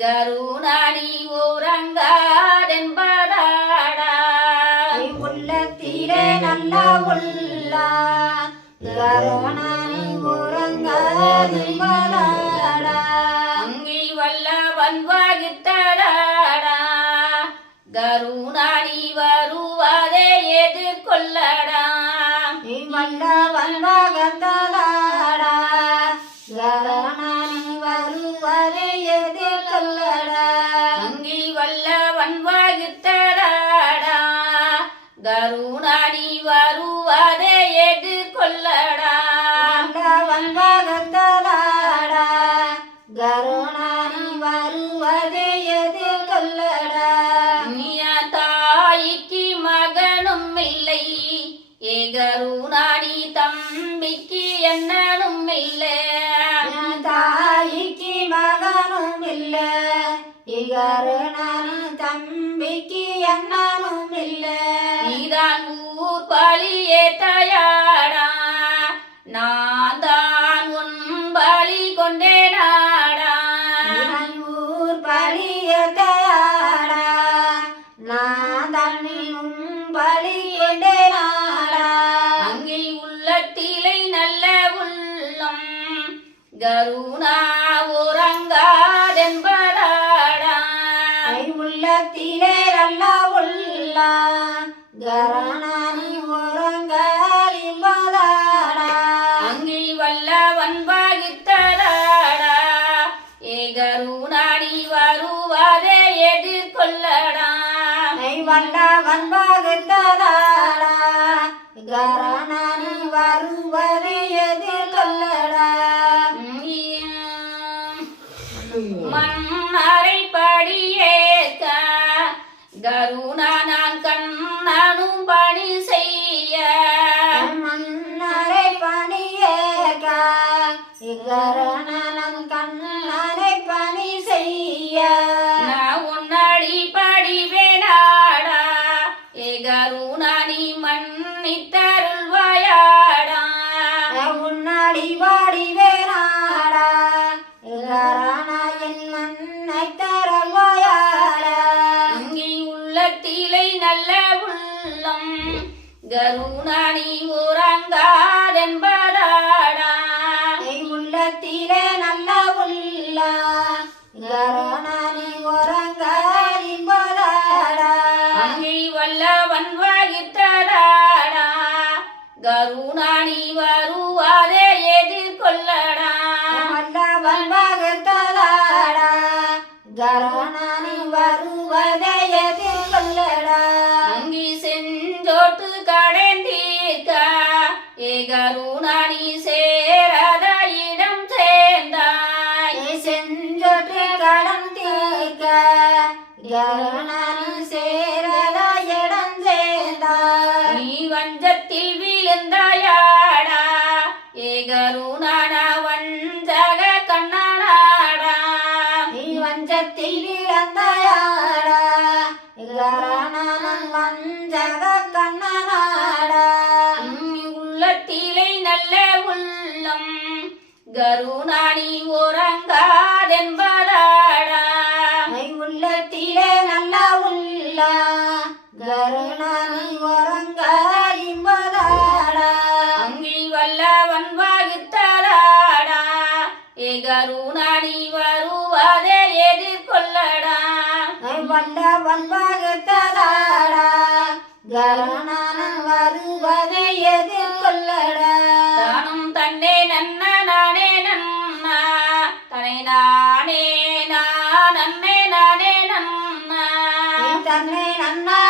கருணாணி ஊரங்காதென்பதாடா உள்ளத்திலே நல்ல உள்ள. கருணானி உறங்காதிம்பலாடா அங்கி வல்லவன் வகித்தடாடா கருணாணி வருவதை எதிர்கொள்ளடா. வல்லவன் மகத்தலாடா கருணாணி வருவதை எதிர்கொள்ளடா. வல்லவன் மகத்தலாடா கருணானி வருவதை எதிர்கொள்ளடா. நீய தாய்க்கு மகனும் இல்லை. ஏ கருணாணி தம்பிக்கு என்னனும் இல்லை. தாய்க்கு மகனும் இல்ல. இகருணானு தம்பிக்கு அண்ணனும் பலி கொண்டேனாடா அங்கே உள்ளத்திலை நல்ல உள்ளம் கருணா உறங்காதென்பதாடா. உள்ளத்திலே நல்ல உள்ள கரணானி உறங்காலிம்பதாடா அங்கே வல்லவன் பாகித்ததாடா ஏ கருணாடி வருவதை எதிர்கொள்ளடா வல்லவன் பகுத்ததாடா கரணானி வருவதை எதிர்கொள்ளடா. மன்னரை படியேற்க. கருணா நான் கண்ணனும் பணி செய்ய. நல்ல உள்ளம். கருணாணி உறங்காதென்பதாடா. உள்ளத்திலே நல்ல உள்ள கரணி உறங்காதிம்பதாடா அங்கே வல்லவன் வகித்ததாடா. கருணாணி வருவதை எதிர்கொள்ளடா. வல்லவன் மகத்ததாடா கரணி ஏ கருணாணி சேரத இடம் சேர்ந்தாய். செஞ்சொற்று கடன் தீர்க்க கரணி சேரத இடம் சேர்ந்தாய். நீ வஞ்சத்தில் விழுந்தாயாடா ஏ கருணானா வஞ்சக கண்ணனாடா. நீ வஞ்சத்தில் இழந்தாயாடா கரணன் வஞ்சக கண்ணனாடா. கருணாணி உறங்காதென்பதாடா உள்ளத்திலே நல்ல உள்ள. கருணானி உறங்காதிம்பதாடா அங்கி வல்லவன் வகித்ததாடா ஏ கருணாணி đàn này đàn na